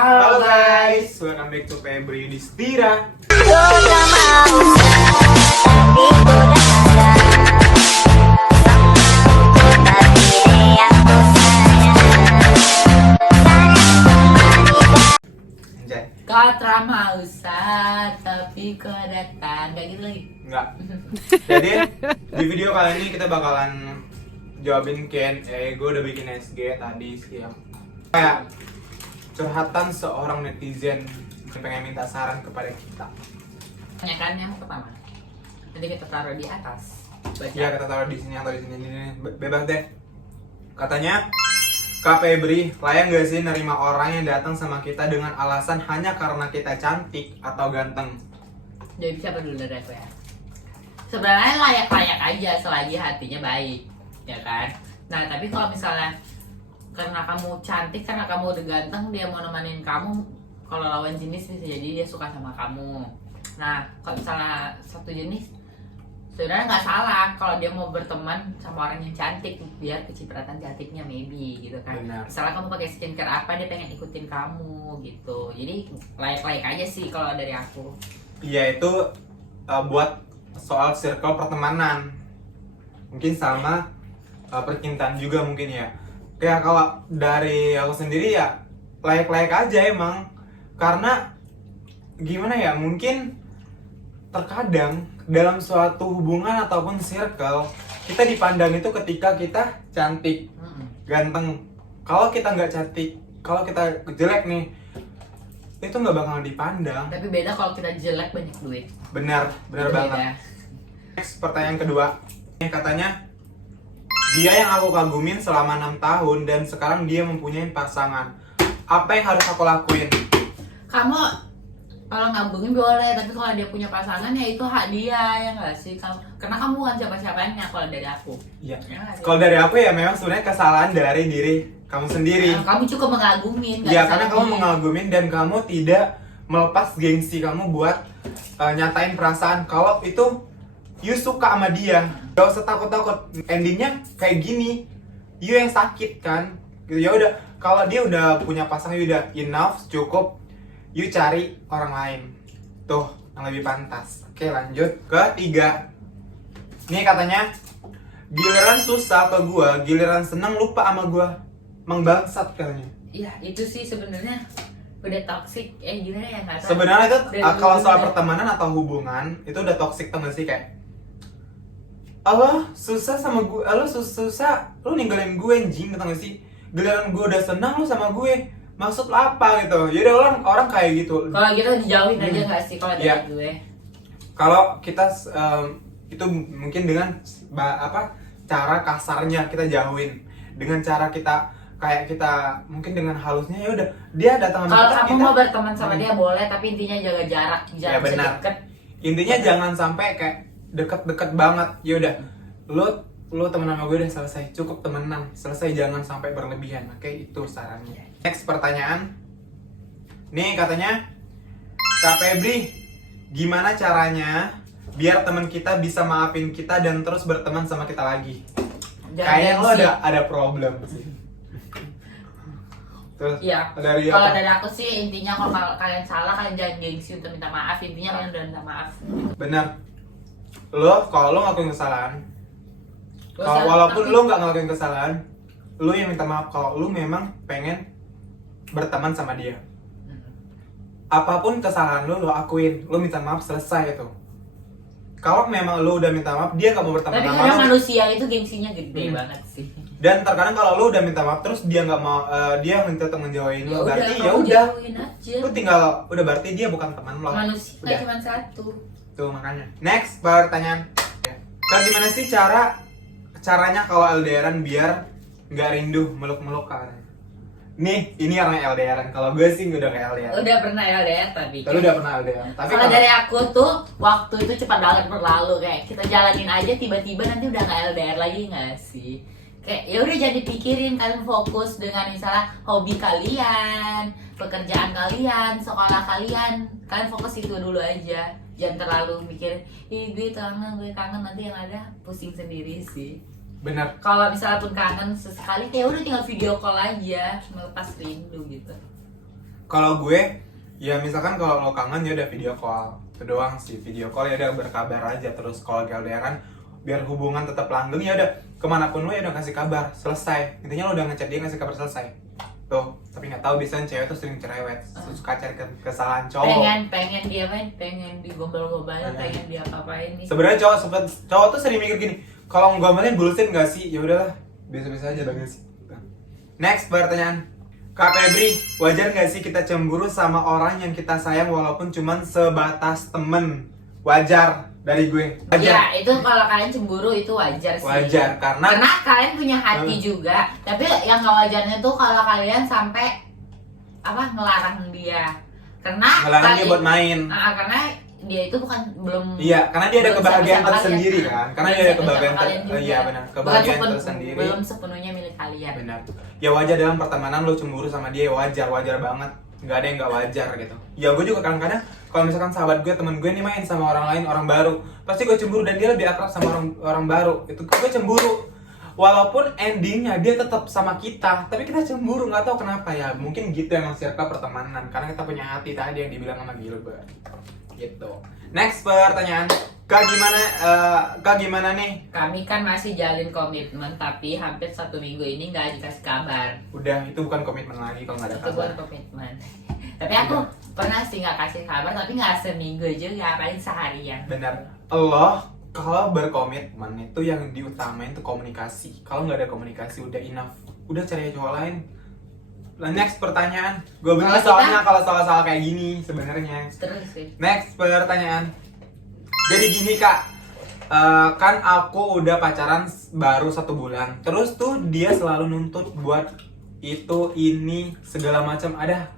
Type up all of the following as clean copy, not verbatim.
Halo guys, welcome back to Febri Yudhistira. Anjay. Kau trama usah, tapi kau datang. Gak gitu lagi? Enggak. Jadi di video kali ini kita bakalan jawabin Q&A. Gue udah bikin SG tadi siang. Kayak curhatan seorang netizen yang pengen minta saran kepada kita. Tanyakan yang pertama. Nanti kita taruh di atas. Baca. Ya kita taruh di sini atau di sini, bebas deh. Katanya, Kak Febri, layak gak sih nerima orang yang datang sama kita dengan alasan hanya karena kita cantik atau ganteng? Jadi siapa dulu dari aku ya? Sebenarnya layak-layak aja selagi hatinya baik, ya kan? Nah tapi kalau misalnya karena kamu cantik, karena kamu udah ganteng, dia mau nemenin kamu, kalau lawan jenis bisa jadi dia suka sama kamu. Nah kalau misalnya satu jenis, sebenarnya nggak salah kalau dia mau berteman sama orang yang cantik biar kecipratan cantiknya maybe gitu kan. Benar. Misalnya kamu pakai skincare apa, dia pengen ikutin kamu gitu. Jadi layak-layak aja sih kalau dari aku. Iya itu buat soal circle pertemanan. Mungkin sama percintaan juga mungkin ya. Kayak kalau dari aku sendiri ya layak-layak aja emang. Karena gimana ya, mungkin terkadang dalam suatu hubungan ataupun circle kita dipandang itu ketika kita cantik, ganteng. Kalau kita nggak cantik, kalau kita jelek nih, itu nggak bakal dipandang. Tapi beda kalau kita jelek banyak duit. Benar Itu banget. beda. Next, pertanyaan kedua. Ini katanya, dia yang aku kagumin selama 6 tahun dan sekarang dia mempunyai pasangan. Apa yang harus aku lakuin? Kamu kalau ngabungin boleh, tapi kalau dia punya pasangan ya itu hak dia, ya nggak sih? Karena kamu bukan siapa-siapanya kalau dari aku. Iya. Ya nggak sih? Kalau dari aku ya memang sebenarnya kesalahan dari diri kamu sendiri. Nah, kamu cukup mengagumin. nggak Iya, bisa karena kamu lebih. mengagumin dan kamu tidak melepas gengsi kamu buat nyatain perasaan kalau itu you suka sama dia. Gak usah takut-takut. Endingnya kayak gini, you yang sakit kan. Gitu. Ya udah, kalau dia udah punya pasangan, you udah enough, cukup. You cari orang lain. Tuh, yang lebih pantas. Oke, lanjut ke 3. Nih katanya, giliran susah ke gua, giliran seneng lupa sama gua. Mang bangsat katanya. Iya, itu sih sebenarnya udah toxic. Gimana ya, nggak tahu. Sebenarnya itu Dari kalau dulu soal udah. pertemanan atau hubungan itu udah toxic, tau gak sih? Kayak Allah susah sama gue, Allah susah lu ninggalin gue anjing, tau gak sih? Giliran gue udah senang lu sama gue, maksud lu apa gitu? Jadi orang kayak gitu. Kalau gitu dijauhin aja nggak sih kalau dari Iya. gue? Kalau kita itu mungkin dengan cara kasarnya kita jauhin, dengan cara kita kayak kita mungkin dengan halusnya ya udah dia datang sama Kalau kita, kamu mau berteman sama dia boleh, tapi intinya jaga jarak, Ya, jangan benar. deket. Intinya jangan sampai kayak deket-deket banget. Ya udah, lu temenan sama gue udah selesai, cukup temenan, selesai, jangan sampai berlebihan. Oke, itu sarannya. Next pertanyaan. Nih katanya, Kak Febri, gimana caranya biar teman kita bisa maafin kita dan terus berteman sama kita lagi? Kayaknya lo gengsi. ada problem sih. Terus Iya. dari Kalau apa? dari aku sih intinya kalau kalian salah, kalian jangan gengsi untuk minta maaf. Intinya kalian udah minta maaf. Bener. Kalau lo ngelakuin kesalahan, Gak kalau usah, walaupun tapi- lu nggak ngelakuin kesalahan, lu yang minta maaf kalau lu memang pengen berteman sama dia. Apapun kesalahan lu akuin, lu minta maaf, selesai itu. Kalau memang lu udah minta maaf, dia nggak mau berteman Tapi sama kadang lu, manusia itu gengsinya gede banget sih. dan terkadang kalau lu udah minta maaf terus dia nggak mau, dia minta tetap ngejauhin lu, berarti ya kamu udah, jauhin aja. lu tinggal udah, berarti dia bukan teman lo. Manusia Udah. cuma satu. Tuh makanya. Next pertanyaan. Kak, gimana sih caranya kalau LDRan biar nggak rindu meluk-meluk kan? Nih, ini orang LDRan. Kalau gue sih udah kayak LDRan. Udah pernah LDR tapi. Kalau udah pernah LDRan. Tapi Kalau dari aku tuh waktu itu cepat banget berlalu, kayak kita jalanin aja tiba-tiba nanti udah nggak LDR lagi nggak sih? Kayak ya udah jangan dipikirin, kalian fokus dengan misalnya hobi kalian, pekerjaan kalian, sekolah kalian fokus itu dulu aja. Jangan terlalu mikir, ih gue kangen, nanti yang ada pusing sendiri sih. bener. Kalau misalnya pun kangen sesekali, ya udah tinggal video call aja, melepas rindu gitu. Kalau gue, ya misalkan kalau lo kangen ya udah video call, itu doang sih. Video call ya udah berkabar aja. Terus kalau LDRan, biar hubungan tetap langgeng ya udah kemanapun lo ya udah kasih kabar, selesai. Intinya lo udah ngechat dia ngasih kabar, selesai. Tuh, tapi nggak tahu biasanya cewek tuh sering cerewet, suka cari kesalahan cowok. Pengen dia pengen digombal-gombalin, pengen dia apain nih. Sebenarnya cowok tuh sering mikir gini, kalau ngomongin bullshit nggak sih? Ya udahlah, biasa-biasa aja dong sih. Next pertanyaan. Kak Febri, wajar nggak sih kita cemburu sama orang yang kita sayang walaupun cuman sebatas temen? Wajar dari gue. Wajar. Ya, itu kalau kalian cemburu itu wajar sih. Wajar, karena kalian punya hati juga. Tapi yang nggak wajarnya tuh kalau kalian sampai ngelarang dia. Karena ngelarang dia buat main. Karena dia itu belum. Iya, karena dia ada belum kebahagiaan siapa-siapa tersendiri kalian. kan. Karena dia ada kebahagiaan iya benar, kebahagiaan tersendiri. Belum sepenuhnya milik kalian. Benar. Ya wajar dalam pertemanan lo cemburu sama dia, ya wajar banget. Nggak ada yang nggak wajar gitu. Ya gue juga kadang-kadang kalau misalkan sahabat gue, temen gue nih main sama orang lain, orang baru, pasti gue cemburu, dan dia lebih akrab sama orang baru. Itu gue cemburu. Walaupun endingnya dia tetap sama kita, tapi kita cemburu, nggak tahu kenapa ya. Mungkin gitu emang circle pertemanan, karena kita punya hati tadi yang dibilang sama Gilbert. Gitu. Next pertanyaan. Kak gimana nih? Kami kan masih jalin komitmen, tapi hampir 1 minggu ini nggak dikasih kabar. Udah, itu bukan komitmen lagi kalau nggak ada Itu kabar. bukan komitmen. Tapi aku pernah sih nggak kasih kabar, tapi nggak seminggu juga, paling seharian. Benar. Allah kalau berkomitmen itu yang diutamain tuh komunikasi. Kalau nggak ada komunikasi udah enough. Udah cari cowok lain. Nah, next pertanyaan. Gue benci soalnya kalau soal-soal kayak gini sebenarnya. Terus sih. Next pertanyaan. Jadi gini Kak, kan aku udah pacaran baru 1 bulan. Terus tuh dia selalu nuntut buat itu ini segala macam. Ada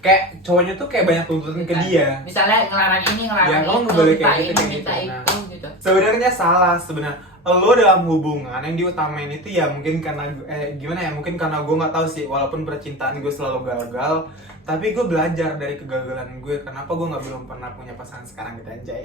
kayak cowoknya tuh kayak banyak tuntutan ke dia. Misalnya ngelarang ini, ngelarang Ya, kamu itu, nggak boleh minta kayak ini, gitu, minta kayak gitu. itu gitu. Sebenarnya salah sebenarnya. Lo dalam hubungan yang diutamain itu ya mungkin karena gimana ya, mungkin karena gue nggak tahu sih, walaupun percintaan gue selalu gagal, tapi gue belajar dari kegagalan gue. Kenapa gue belum pernah punya pasangan sekarang gitu anjay.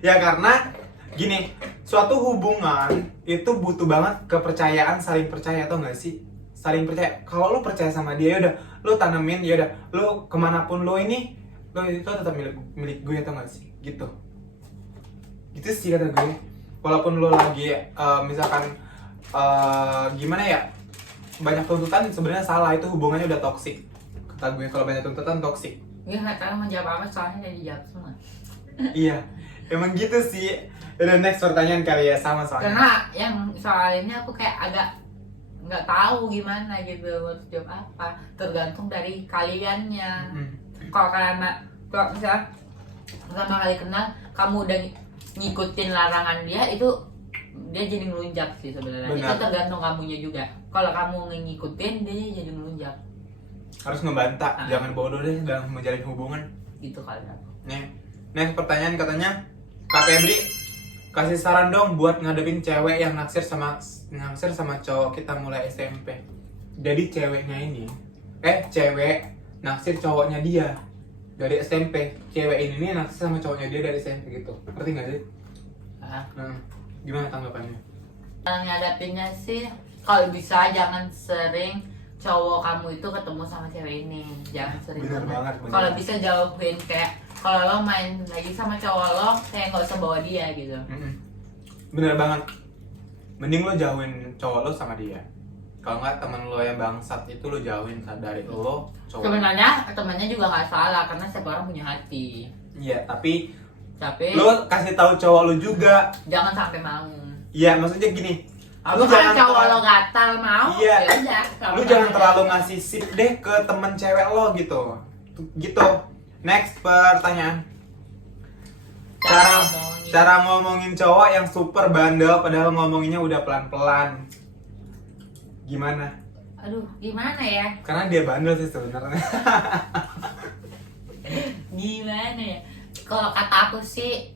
Ya karena gini, suatu hubungan itu butuh banget kepercayaan, saling percaya, atau nggak sih? Saling percaya. Kalau lo percaya sama dia, yaudah lo tanemin, yaudah lo kemanapun lo ini, lo itu tetap milik gue, atau nggak sih? Gitu sih kata gue. Walaupun lo lagi misalkan gimana ya, banyak tuntutan, sebenarnya salah, itu hubungannya udah toksik kata gue. Kalau banyak tuntutan toksik. Gue nggak tahu menjawab apa, soalnya udah dijawab semua. Iya, emang gitu sih. Udah, next pertanyaan kali ya, sama soalnya. Karena yang soal ini aku kayak agak nggak tahu gimana gitu mau jawab apa, tergantung dari kaliannya. Kalau misalnya pertama kali kenal kamu udah ngikutin larangan dia, itu dia jadi ngelunjak sih sebenarnya. Itu tergantung kamunya juga. Kalau kamu ngikutin, dia jadi ngelunjak. Harus ngebantah, jangan bodoh deh dalam menjalin hubungan. Gitu kali aku. Next pertanyaan katanya, Kak Febri, kasih saran dong buat ngadepin cewek yang naksir sama cowok kita mulai SMP. Jadi ceweknya ini, cewek naksir cowoknya dia dari SMP. Cewek ini nih naksir sama cowoknya dia dari SMP gitu. Ngerti nggak sih? Gimana tanggapannya? Ngadapinnya sih, kalau bisa jangan sering cowok kamu itu ketemu sama cewek ini, jangan sering. Bener banget. Kalau bisa jauhin, kayak kalau lo main lagi sama cowok lo, kayak nggak usah bawa dia gitu. Bener banget. Mending lo jauhin cowok lo sama dia. Kalau nggak, temen lo yang bangsat itu lo jauhin dari lo cowok. Sebenarnya temannya juga nggak salah, karena setiap orang punya hati. Iya, tapi lo kasih tahu cowok lo juga. Jangan sampai mau. Iya, maksudnya gini. Lu jangan cowok lo gatal mau. Iya. Yaudah, lu jangan terlalu ngasih sip deh ke temen cewek lo gitu. Gitu. Next pertanyaan. Cara ngomongin cowok yang super bandel padahal ngomonginnya udah pelan-pelan. Gimana? Aduh, gimana ya? Karena dia bandel sih sebenarnya. Gimana ya? Kalau kata aku sih,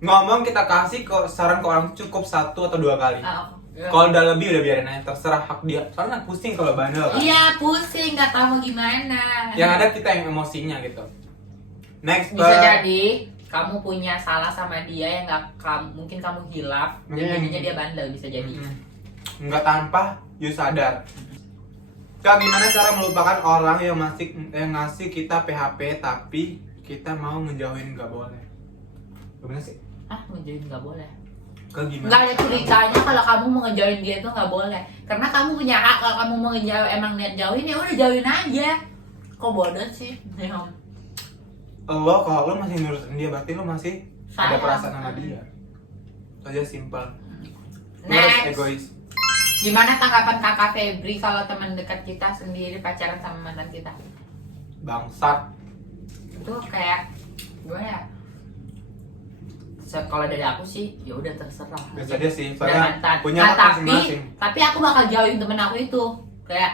ngomong kita kasih saran ke orang cukup 1 atau 2 kali. Kalau udah lebih udah biarin aja, terserah hak dia. Soalnya pusing kalau bandel kan. Iya, pusing, nggak tahu mau gimana. Yang ada kita yang emosinya gitu. Next. Bisa jadi kamu punya salah sama dia yang mungkin kamu hilaf, dan jadinya dia bandel, bisa jadi. Nggak tanpa you sadar. Kak, gimana cara melupakan orang yang ngasih kita PHP tapi kita mau ngejauhin nggak boleh? Gimana sih? Ngejauhin nggak boleh. Kak gimana? Nggak ada ceritanya kalau kamu mau ngejauhin dia itu nggak boleh. Karena kamu punya hak kalau kamu mau ngejauhin, emang niat jauhin ya udah jauhin aja. Kok bodoh sih? Kalau lo masih nurutin dia berarti lo masih ada Sayang. perasaan sama dia. Itu aja simpel. Lo Next. harus egois. Gimana tanggapan kakak Febri kalau teman dekat kita sendiri pacaran sama mantan kita? Bangsat. Itu kayak gimana ya? Kalau dari aku sih ya udah terserah. Biasa dia sih, Dan soalnya mantan. punya Nah, hak masing-masing. tapi aku bakal jauhin temen aku itu. Kayak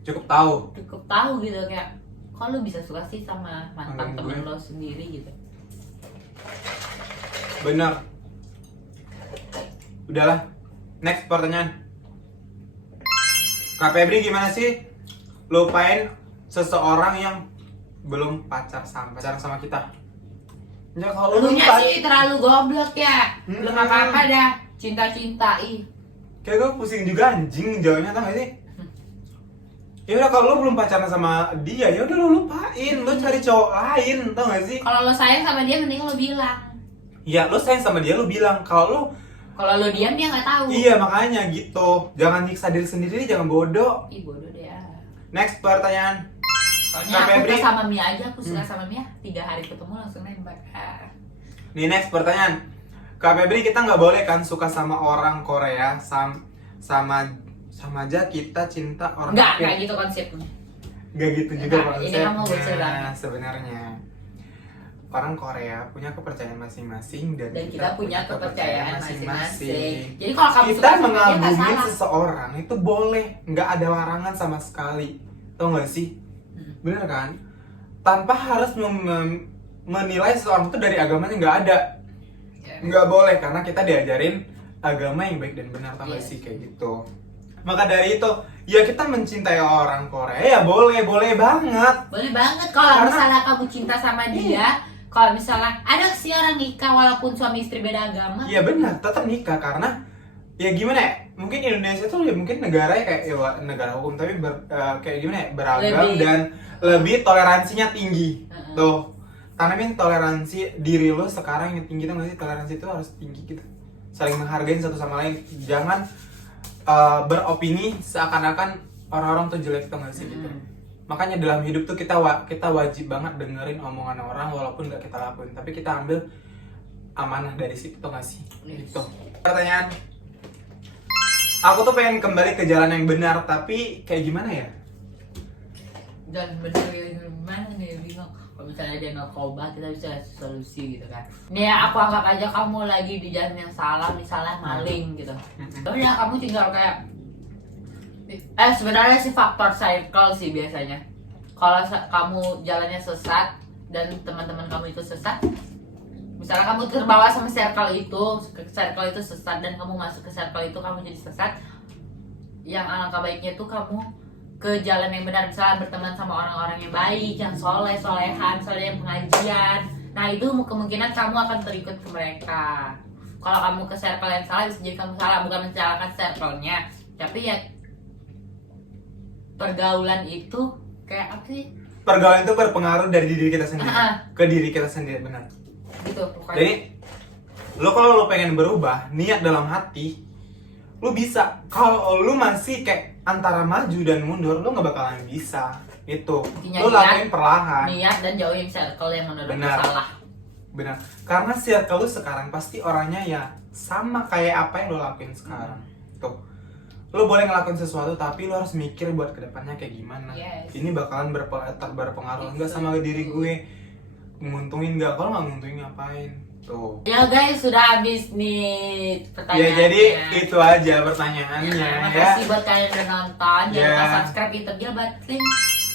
Cukup tahu. cukup tahu gitu kayak kok lu bisa suka sih sama mantan Sama temen gue. lo sendiri gitu. Benar. Udahlah. Next pertanyaan. Kak Febri gimana sih lupain seseorang yang belum pacaran sama kita? Ya kalau lu Lunya sih terlalu goblok ya. Belum apa-apa dah. Cinta-cinta ih. kayak gue pusing juga anjing jawabnya, tau gak sih? Ya udah kalau lu belum pacaran sama dia ya udah lu lupain, lu cari cowok lain, tau gak sih? Kalau lo sayang sama dia mending lo bilang. Ya lu sayang sama dia lu bilang, kalau Kalau lo diam dia nggak tahu. iya makanya gitu, jangan nyiksa diri sendiri, jangan bodoh. Ih bodoh deh ya. Next pertanyaan. Soalnya Kak aku Febri. udah sama Mia aja, aku suka sama Mia 3 hari ketemu langsung nembak. Nih next pertanyaan. Kak Febri, kita nggak boleh kan suka sama orang Korea sama aja kita cinta orang Enggak, Korea. kayak gitu konsepnya. Nggak gitu juga Nah, ini kamu konsepnya bercerita. sebenarnya. Orang Korea punya kepercayaan masing-masing dan Kita punya kepercayaan masing-masing. Jadi kalau kamu Kita suka sama dia nggak mengagumi salah. seseorang itu boleh, nggak ada larangan sama sekali. Tau nggak sih? Bener kan? Tanpa harus menilai seseorang itu dari agamanya, nggak ada. Ya. Nggak boleh karena kita diajarin agama yang baik dan benar, tau nggak Yes. sih kayak gitu. Maka dari itu, ya kita mencintai orang Korea ya boleh banget. Boleh banget kalau Karena- misalnya kamu cinta sama dia. Kalau misalnya ada sih orang nikah walaupun suami istri beda agama. Iya benar, tetap nikah karena ya gimana ya? Mungkin Indonesia tuh ya mungkin negara ya kayak ya, negara hukum tapi kayak gimana ya? Beragam Lebih. dan lebih toleransinya tinggi. Heeh. Tuh. Tanamin toleransi diri lo sekarang yang tinggi, tuh nggak sih? Toleransi itu harus tinggi gitu. Saling menghargai satu sama lain. Jangan beropini seakan-akan orang-orang tuh jelek, tuh nggak sih gitu. Makanya dalam hidup tuh kita wajib banget dengerin omongan orang walaupun nggak kita lakuin, tapi kita ambil amanah dari situ, tuh nggak sih? Yes. Gitu. Pertanyaan. Aku tuh pengen kembali ke jalan yang benar, tapi kayak gimana ya? Dan bener gimana nih bingung. Kalau misalnya dia narkoba kita bisa kasih solusi gitu kan. Nih aku anggap aja kamu lagi di jalan yang salah, misalnya maling gitu. Udah kamu tinggal kayak sebenarnya sih faktor circle sih biasanya. Kalau kamu jalannya sesat dan teman-teman kamu itu sesat, misalnya kamu terbawa sama circle itu sesat dan kamu masuk ke circle itu kamu jadi sesat. Yang alangkah baiknya tuh kamu ke jalan yang benar, misalnya berteman sama orang-orang yang baik, yang solehan, yang pengajian. Nah itu kemungkinan kamu akan terikut ke mereka. Kalau kamu ke circle yang salah bisa jadi kamu salah, bukan mencalahkan circle-nya, tapi ya pergaulan itu kayak apa sih? Pergaulan itu berpengaruh dari diri kita sendiri Ah. ke diri kita sendiri, benar. Gitu pokoknya. Jadi kalau lo pengen berubah, niat dalam hati, lo bisa. Kalau lo masih kayak antara maju dan mundur, lo nggak bakalan bisa. Itu Intinya lo niat, lakuin perlahan. Niat dan jauhin circle yang menurutmu Benar. salah. Benar. Karena circle lo sekarang pasti orangnya ya sama kayak apa yang lo lakuin sekarang. Tuh. Lo boleh ngelakuin sesuatu tapi lo harus mikir buat kedepannya kayak gimana. Yes. Ini bakalan berpengaruh enggak sama diri Itu. gue? Menguntungin nggak? Kalau nggak nguntungin ngapain? Tuh. Ya guys, sudah habis nih Ya pertanyaannya. jadi itu aja pertanyaannya ya. Makasih buat kalian yang udah nonton. Jangan Ya. lupa subscribe YouTube Gilbert Link.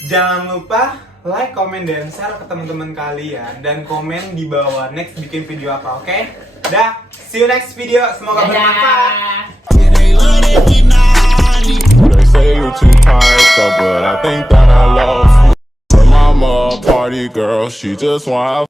Jangan lupa like, comment, dan share ke teman-teman kalian dan komen di bawah next bikin video apa, oke? Dah, see you next video. Semoga bermanfaat. They say you're too tired, so but I think that I lost you. Mama, a party girl, she just want